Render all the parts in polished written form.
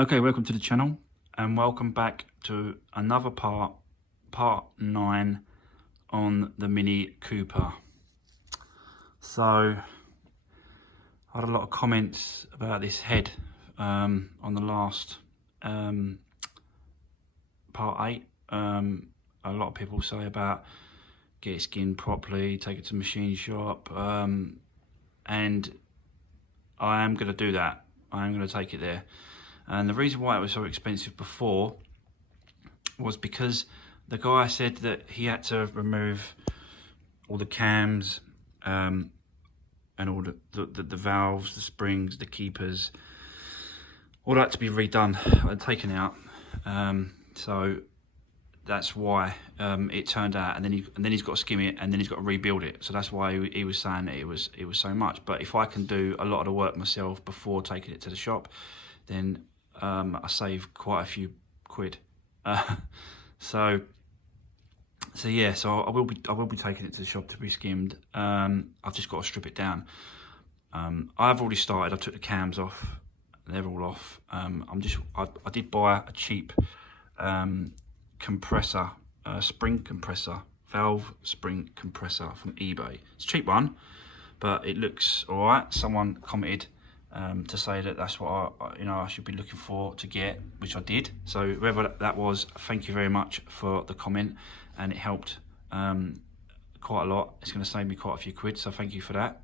Okay, welcome to the channel and welcome back to another part 9 on the Mini Cooper. So I had a lot of comments about this head on the last part 8. A lot of people say about get it skinned properly, take it to the machine shop, and I am going to do that. I am going to take it there. And the reason why it was so expensive before was because the guy said that he had to remove all the cams and all the valves, the springs, the keepers, all that to be redone and taken out. So that's why it turned out, and then he's got to skim it, and then he's got to rebuild it. So that's why he was saying that it was so much. But if I can do a lot of the work myself before taking it to the shop, then I save quite a few quid. So yeah, so I will be taking it to the shop to be skimmed. I've just got to strip it down. I've already started. I took the cams off; they're all off. I did buy a cheap compressor, spring compressor, valve spring compressor from eBay. It's a cheap one, but it looks all right. Someone commented to say that that's what I should be looking for to get, which I did. So whoever that was, thank you very much for the comment, and it helped quite a lot. It's going to save me quite a few quid, so thank you for that.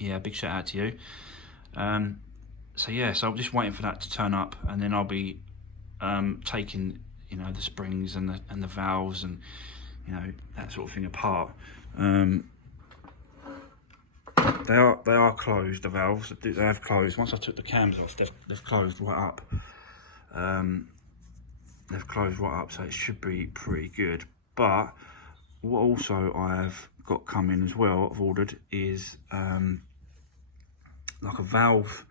Yeah, big shout out to you. So yeah, so I'm just waiting for that to turn up, and then I'll be taking the springs and the valves and that sort of thing apart. They are closed, the valves. They have closed. Once I took the cams off, they've closed right up. They've closed right up, so it should be pretty good. But what also I have got coming as well, I've ordered, is like a valve,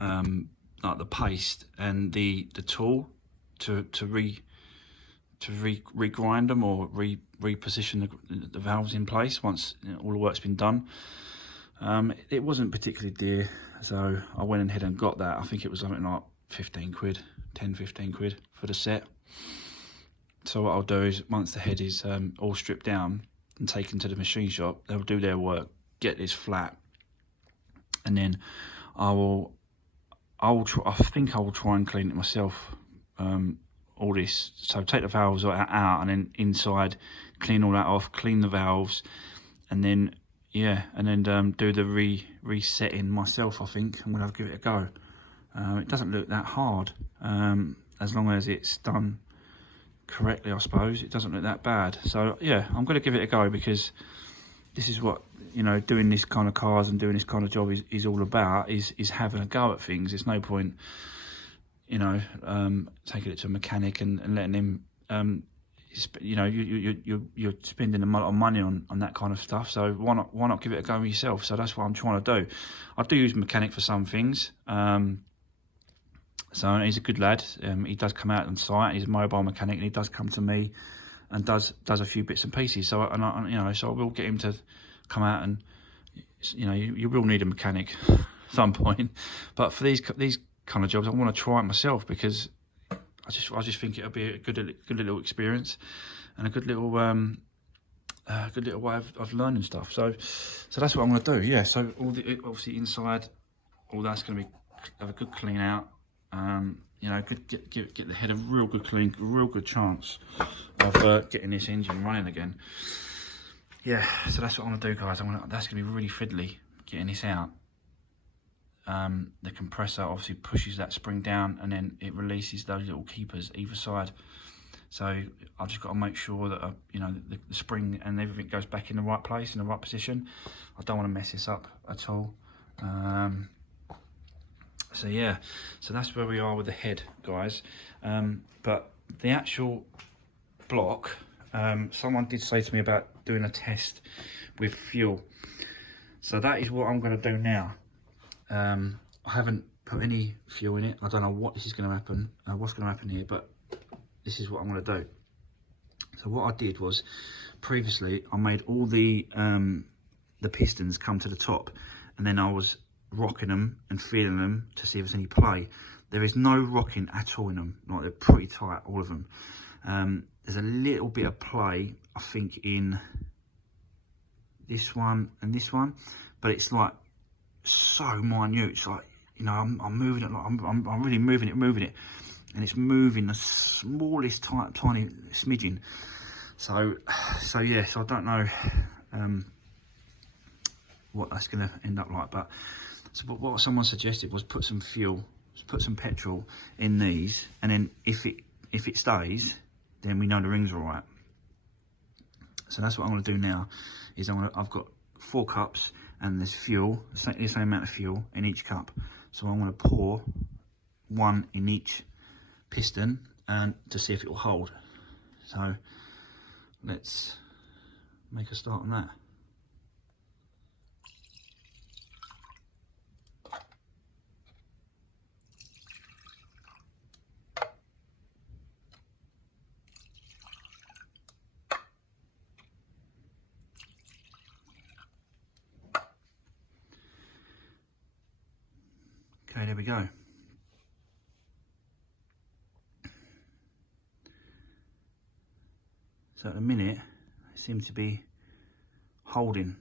like the paste and the tool to regrind them or reposition the valves in place once all the work's been done. It wasn't particularly dear, so I went ahead and got that. I think it was something like 15 quid, 10-15 quid for the set. So what I'll do is, once the head is all stripped down and taken to the machine shop, they'll do their work, get this flat, and then I think I will try and clean it myself. All this, so take the valves out, and then inside clean all that off, clean the valves, and then do the resetting myself. I think I'm gonna give it a go. It doesn't look that hard, as long as it's done correctly, I suppose. It doesn't look that bad. So yeah, I'm gonna give it a go, because this is what doing this kind of cars and doing this kind of job is all about, is having a go at things. There's no point taking it to a mechanic and letting him you're spending a lot of money on that kind of stuff, so why not give it a go yourself? So that's what I'm trying to do. I do use a mechanic for some things, so he's a good lad. He does come out on site. He's a mobile mechanic, and he does come to me and does a few bits and pieces. So so I will get him to come out, and you will need a mechanic at some point. But for these kind of jobs, I want to try it myself, because I just think it'll be a good little experience, and a good little way of learning stuff. So that's what I'm going to do. Yeah. So obviously inside, all that's going to have a good clean out. Get the head a real good clean, a real good chance of getting this engine running again. Yeah. So that's what I'm going to do, guys. That's going to be really fiddly getting this out. The compressor obviously pushes that spring down, and then it releases those little keepers either side. So I've just got to make sure that the spring and everything goes back in the right place, in the right position. I don't want to mess this up at all. So yeah, so that's where we are with the head, guys. But the actual block, someone did say to me about doing a test with fuel. So that is what I'm going to do now. I haven't put any fuel in it. I don't know what is going to happen, what's going to happen here, but this is what I'm going to do. So what I did was, previously I made all the pistons come to the top, and then I was rocking them and feeling them to see if there's any play. There is no rocking at all in them. Like, they're pretty tight, all of them. There's a little bit of play, I think, in this one and this one, but it's like so minute. It's like, you know, I'm moving it, like I'm really moving it, and it's moving the smallest tiny smidgen. So yeah, so I don't know what that's going to end up like, but what someone suggested was put some fuel, put some petrol in these, and then if it stays, then we know the rings are all right. So that's what I'm going to do now. Is I've got 4 cups, and there's fuel, the same amount of fuel in each cup. So I'm going to pour 1 in each piston, and to see if it will hold. So let's make a start on that. Okay, there we go. So at the minute, it seems to be holding,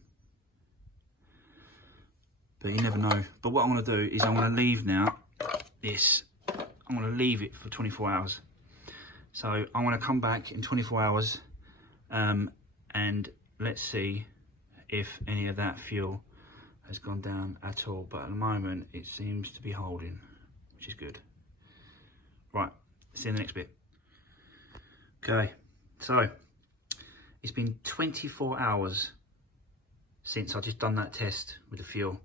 but you never know. But what I'm going to do is I'm going to leave now this, I'm going to leave it for 24 hours. So I'm going to come back in 24 hours and let's see if any of that fuel has gone down at all. But at the moment, it seems to be holding, which is good. Right, see you in the next bit. Okay, so it's been 24 hours since I just done that test with the fuel.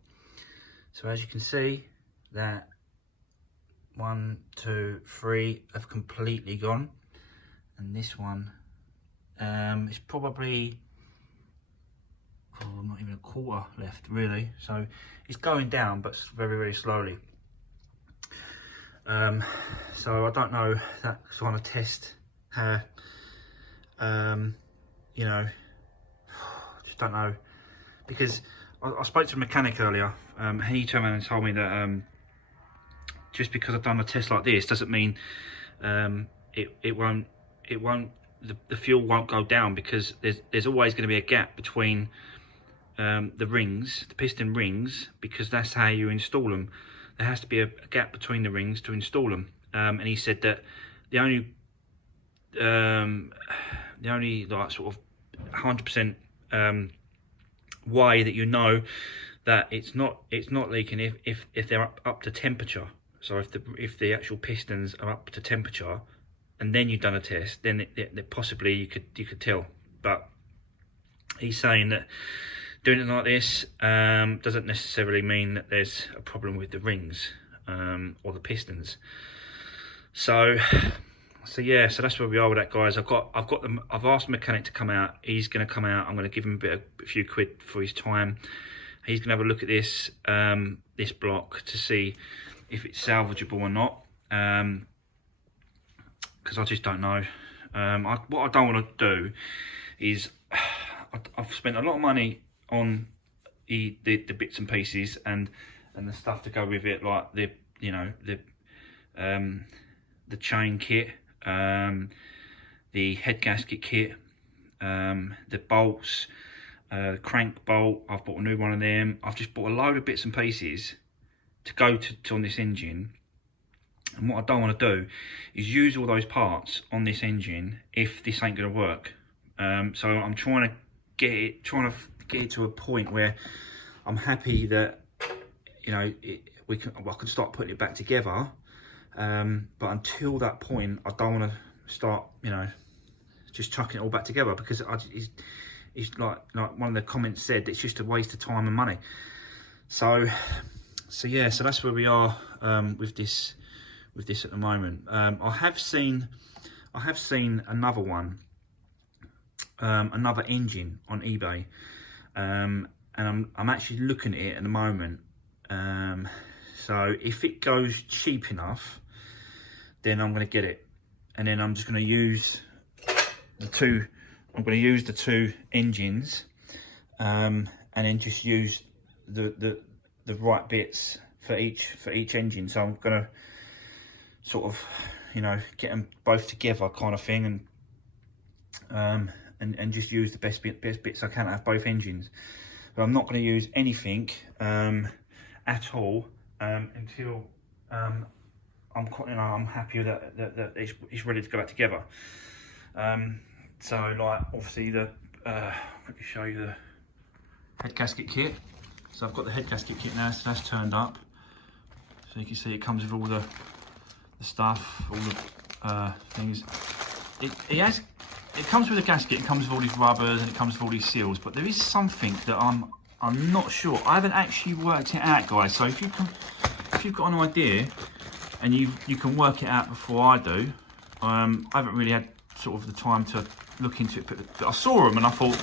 So as you can see, that 1, 2, 3 have completely gone, and this one is probably not even a quarter left really. So it's going down, but very, very slowly. So I don't know, that kind of test how, you know, just don't know, because I spoke to a mechanic earlier. He turned around and told me that just because I've done a test like this doesn't mean it won't the fuel won't go down, because there's always going to be a gap between the rings, the piston rings, because that's how you install them. There has to be a gap between the rings to install them. And he said that the only like sort of 100% way that you know that it's not leaking if they're up to temperature. So if the actual pistons are up to temperature, and then you've done a test, then possibly you could tell. But he's saying that doing it like this doesn't necessarily mean that there's a problem with the rings or the pistons. So yeah, so that's where we are with that, guys. I've asked the mechanic to come out. He's going to come out. I'm going to give him a few quid for his time. He's going to have a look at this this block to see if it's salvageable or not, because I just don't know. What I don't want to do is I've spent a lot of money on the bits and pieces and the stuff to go with it, like the chain kit, the head gasket kit, the bolts, crank bolt. I've bought a new one of them. I've just bought a load of bits and pieces to go to on this engine. And what I don't want to do is use all those parts on this engine if this ain't going to work. So I'm trying to get it to a point where I'm happy that, you know, I can start putting it back together. But until that point, I don't want to start, you know, just chucking it all back together, because it's like one of the comments said, it's just a waste of time and money. So yeah, so that's where we are with this at the moment. I have seen another one, another engine on eBay, and I'm actually looking at it at the moment. So if it goes cheap enough, then I'm going to get it, and then I'm just going to use the two. I'm going to use the two engines, and then just use the the right bits for each engine. So I'm gonna sort of, you know, get them both together kind of thing, and just use the best bits I can out of both engines. But I'm not going to use anything at all until I'm quite, you know, I'm happy that it's ready to go back together. So like obviously the let me show you the head gasket kit. So I've got the head gasket kit now, so that's turned up. So you can see it comes with all the stuff, all the things. It comes with a gasket, it comes with all these rubbers, and it comes with all these seals. But there is something that I'm not sure. I haven't actually worked it out, guys. So if you've got an idea and you can work it out before I do, I haven't really had sort of the time to look into it. But I saw them and I thought,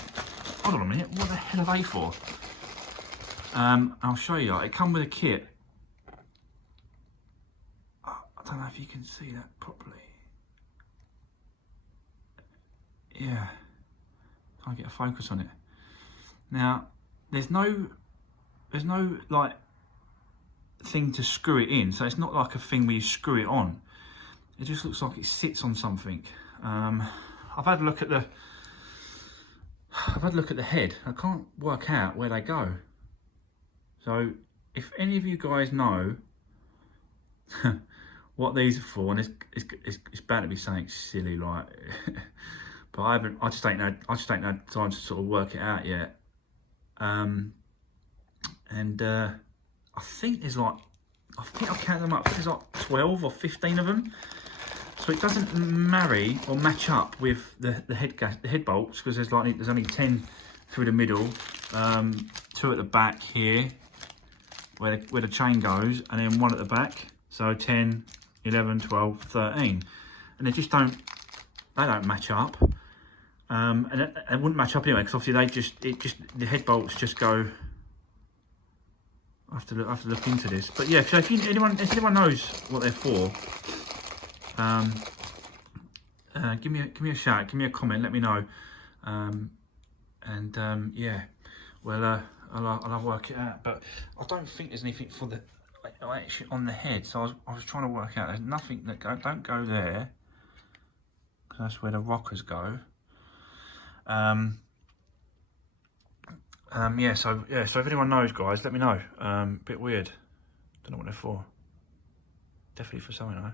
hold on a minute, what the hell are they for? I'll show you. It comes with a kit. I don't know if you can see that properly. Yeah, can't get a focus on it. Now, there's no like thing to screw it in, so it's not like a thing where you screw it on. It just looks like it sits on something. I've had a look at the head. I can't work out where they go. So if any of you guys know what these are for, and it's bound to be something silly like, but I just ain't had time to sort of work it out yet. I think there's like, I think I'll count them up. I think there's like 12 or 15 of them. So it doesn't marry or match up with the head bolts, because there's only 10 through the middle, 2 at the back here where the chain goes, and then 1 at the back. So 10, 11, 12, 13, and they don't match up. And it wouldn't match up anyway, because obviously the head bolts just go. I have to look into this. But yeah, so if anyone knows what they're for, give me a shout, give me a comment, let me know. Yeah, well, I'll work it out. But I don't think there's anything for the actually on the head. So I was trying to work out. There's nothing that don't go there, because that's where the rockers go. So if anyone knows, guys, let me know. Bit weird. Don't know what they're for. Definitely for something though.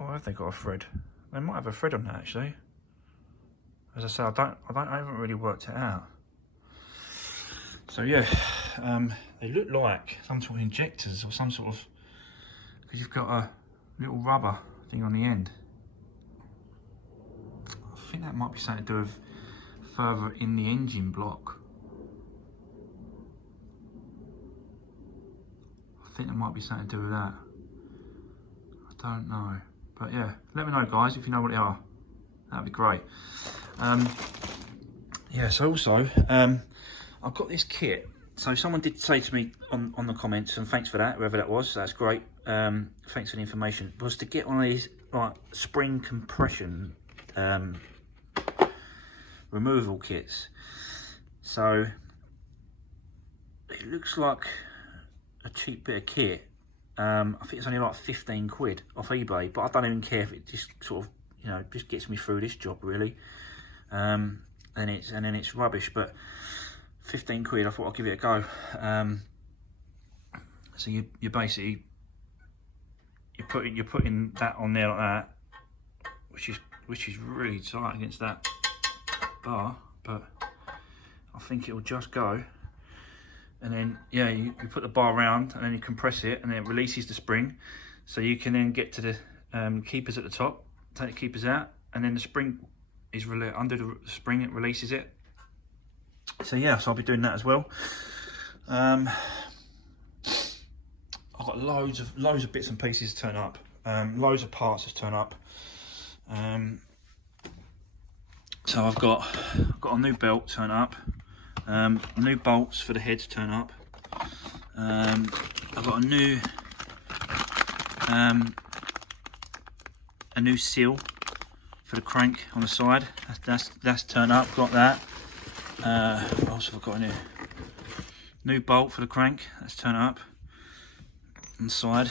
Oh, have they got a thread? They might have a thread on that actually. As I say, I haven't really worked it out. So yeah, they look like some sort of injectors or some sort of, because you've got a little rubber thing on the end. I think that might be something to do with further in the engine block. I think there might be something to do with that. I don't know. But yeah, let me know, guys, if you know what they are. That'd be great. Yeah, so also, I've got this kit. So someone did say to me on the comments, and thanks for that, whoever that was, that's great. Thanks for the information. Was to get one of these like spring compression removal kits. So it looks like a cheap bit of kit. I think it's only like 15 quid off eBay, but I don't even care if it just sort of, you know, just gets me through this job really. And then it's rubbish, but 15 quid, I thought I'd give it a go. So you basically you're putting that on there like that, which is really tight against that bar, but I think it will just go. And then yeah, you put the bar around, and then you compress it, and then it releases the spring, so you can then get to the keepers at the top, take the keepers out, and then the spring is under the spring, it releases it. So yeah, so I'll be doing that as well. I've got loads of bits and pieces to turn up, loads of parts to turn up. So I've got a new belt turn up, new bolts for the head to turn up. I've got a new seal for the crank on the side. That's turned up. Got that. What else have I got in here? New bolt for the crank. Let's turn it up on the side.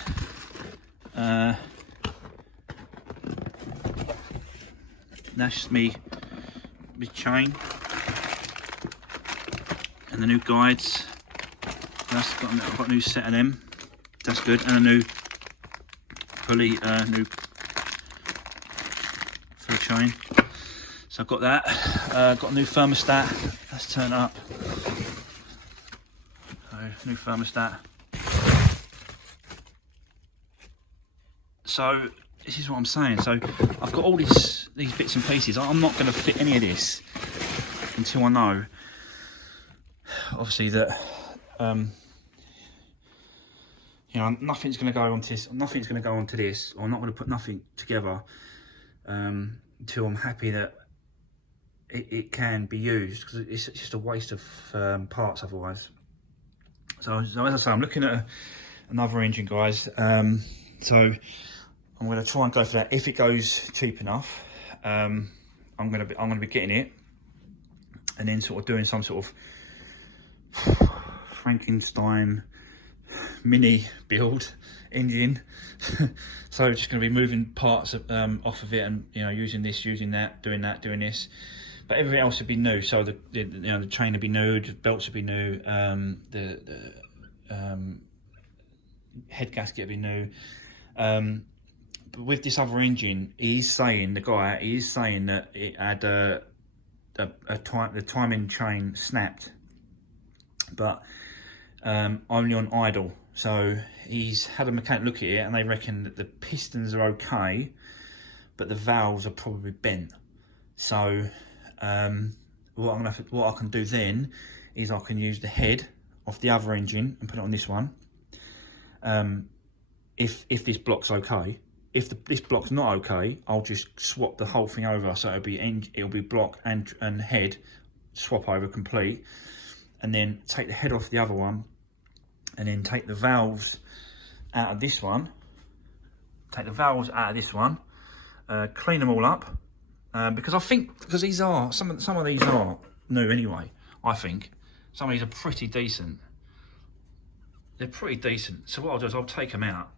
That's me chain and the new guides. I've got a new set of them. That's good, and a new pulley, new for the chain. So I've got that. Got a new thermostat. Let's turn it up. So new thermostat. So this is what I'm saying. So I've got all these bits and pieces. I'm not going to fit any of this until I know, obviously, that you know, nothing's going to go onto this. Nothing's going to go onto this. Or I'm not going to put nothing together until I'm happy that it can be used, because it's just a waste of parts otherwise. So as I say, I'm looking at another engine, guys. So I'm going to try and go for that. If it goes cheap enough, I'm going to be getting it, and then sort of doing some sort of Frankenstein mini build engine. So just going to be moving parts off of it, and you know, using this, using that, doing this. But everything else would be new. So the you know, the chain would be new, the belts would be new, the head gasket would be new. But with this other engine, the guy is saying that it had the timing chain snapped, but only on idle. So he's had a mechanic look at it, and they reckon that the pistons are okay, but the valves are probably bent. So what I can do then is I can use the head off the other engine and put it on this one. If this block's okay. If this block's not okay, I'll just swap the whole thing over. So it'll be block and head, swap over complete, and then take the head off the other one, and then take the valves out of this one. Take the valves out of this one, clean them all up, because I think these are some of these are new anyway. I think some of these are pretty decent. They're pretty decent. So what I'll do is I'll take them out,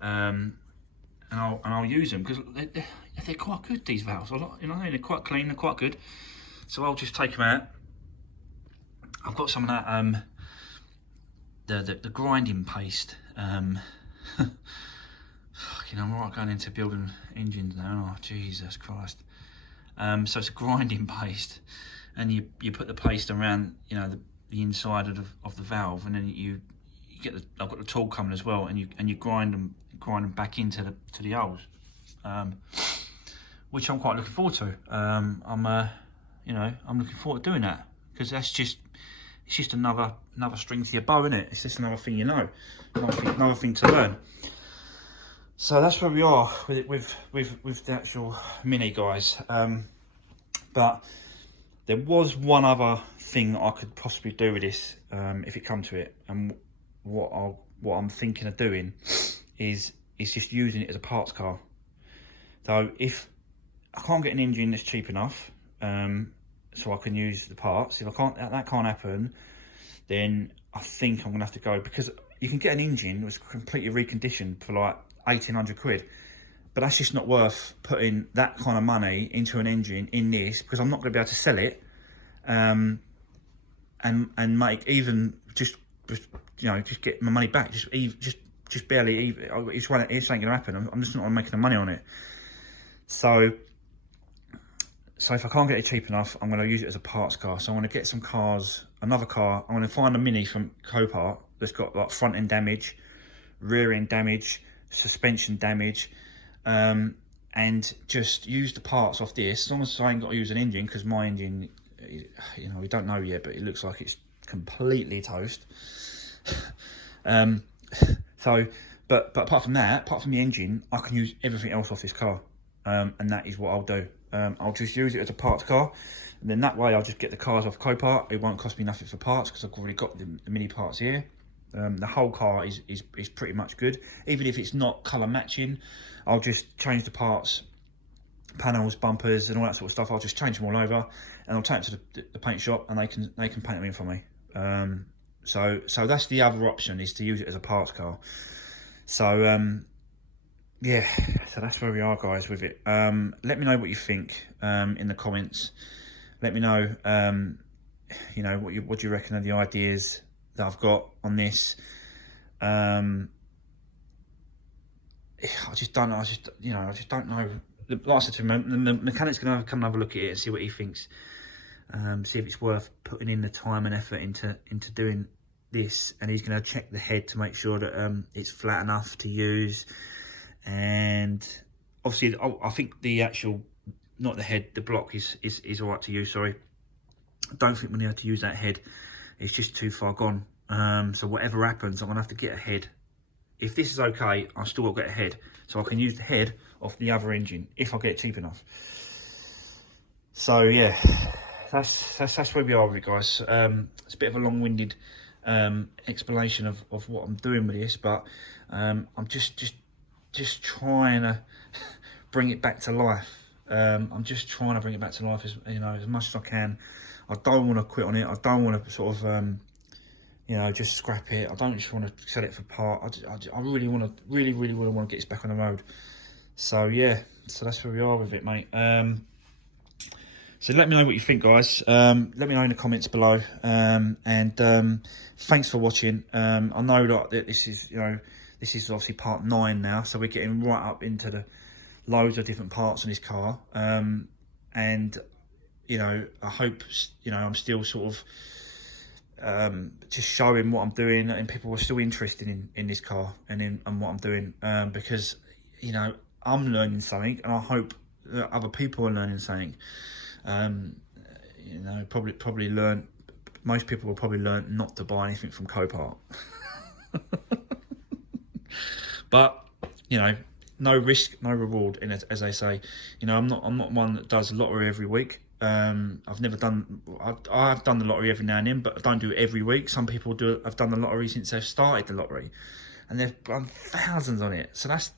and I'll use them, because they're quite good, these valves. You know, they're quite clean, they're quite good. So I'll just take them out. I've got some of that the grinding paste. Fucking, I'm right going into building engines now. Oh, Jesus Christ. So it's a grinding paste, and you put the paste around, you know, the inside of the valve, and then you get I've got the tool coming as well, and you grind them back into the holes, which I'm quite looking forward to. You know, I'm looking forward to doing that, because it's just another string to your bow, isn't it? It's just another thing, you know, another thing to learn. So that's where we are with the actual Mini, guys. But there was one other thing that I could possibly do with this, if it come to it, and what I'm thinking of doing is just using it as a parts car. So if I can't get an engine that's cheap enough, so I can use the parts, if that can't happen, then I think I'm gonna have to go, because you can get an engine that's completely reconditioned for like 1,800 quid, but that's just not worth putting that kind of money into an engine in this, because I'm not going to be able to sell it, and make even just you know, just get my money back, just barely even. It's ain't going to happen. I'm just not making the money on it. So if I can't get it cheap enough, I'm going to use it as a parts car. So I'm going to get some cars, another car. I'm going to find a Mini from Copart that's got like front end damage, rear end damage, suspension damage, and just use the parts off this, as long as I ain't got to use an engine, because my engine, you know, we don't know yet, but it looks like it's completely toast. So but apart from that, apart from the engine, I can use everything else off this car, and that is what I'll do. I'll just use it as a parts car, and then that way I'll just get the cars off Copart. It won't cost me nothing for parts, because I've already got the Mini parts here. The whole car is pretty much good. Even if it's not colour matching, I'll just change the parts, panels, bumpers and all that sort of stuff. I'll just change them all over, and I'll take them to the paint shop, and they can paint them in for me. So that's the other option, is to use it as a parts car. So yeah, so that's where we are, guys, with it. Let me know what you think in the comments. Let me know, you know, what do you reckon of the ideas that I've got on this. I just don't know. I just don't know. Like I said to him, the mechanic's going to come and have a look at it and see what he thinks. See if it's worth putting in the time and effort into doing this, and he's going to check the head to make sure that it's flat enough to use. And obviously, I think the actual, not the head, the block is all right to use. Sorry, I don't think we need to use that head. It's just too far gone. So whatever happens, I'm gonna have to get a head. If this is okay, I'll still got to get a head, so I can use the head off the other engine if I get it cheap enough. So yeah, that's where we are with it, guys. It's a bit of a long-winded explanation of what I'm doing with this, but I'm just trying to bring it back to life. I'm just trying to bring it back to life, as much as I can. I don't want to quit on it. I don't want to sort of just scrap it. I don't just want to sell it for part. I really want to, really want to get this back on the road. So yeah, so that's where we are with it, mate. So let me know what you think, guys. Let me know in the comments below. And thanks for watching. I know that this is, this is obviously part 9 now, so we're getting right up into the loads of different parts on this car. And I hope I'm still sort of just showing what I'm doing, and people are still interested in this car and what I'm doing, because I'm learning something, and I hope that other people are learning something. Probably learn. Most people will probably learn not to buy anything from Copart. But no risk, no reward in it, as they say. I'm not one that does lottery every week. I've never done. I've done the lottery every now and then, but I don't do it every week. Some people have done the lottery since they've started the lottery, and they've done thousands on it. So that's,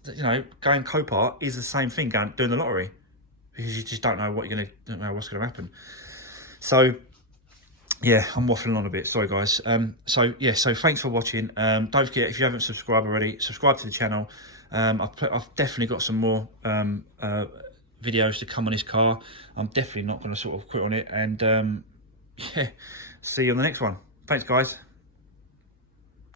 going Copart is the same thing, doing the lottery, because you just don't know what's going to happen. So yeah, I'm waffling on a bit. Sorry, guys. So thanks for watching. Don't forget, if you haven't subscribed already, subscribe to the channel. I've definitely got some more videos to come on this car. I'm definitely not going to sort of quit on it. And yeah, see you on the next one. Thanks, guys.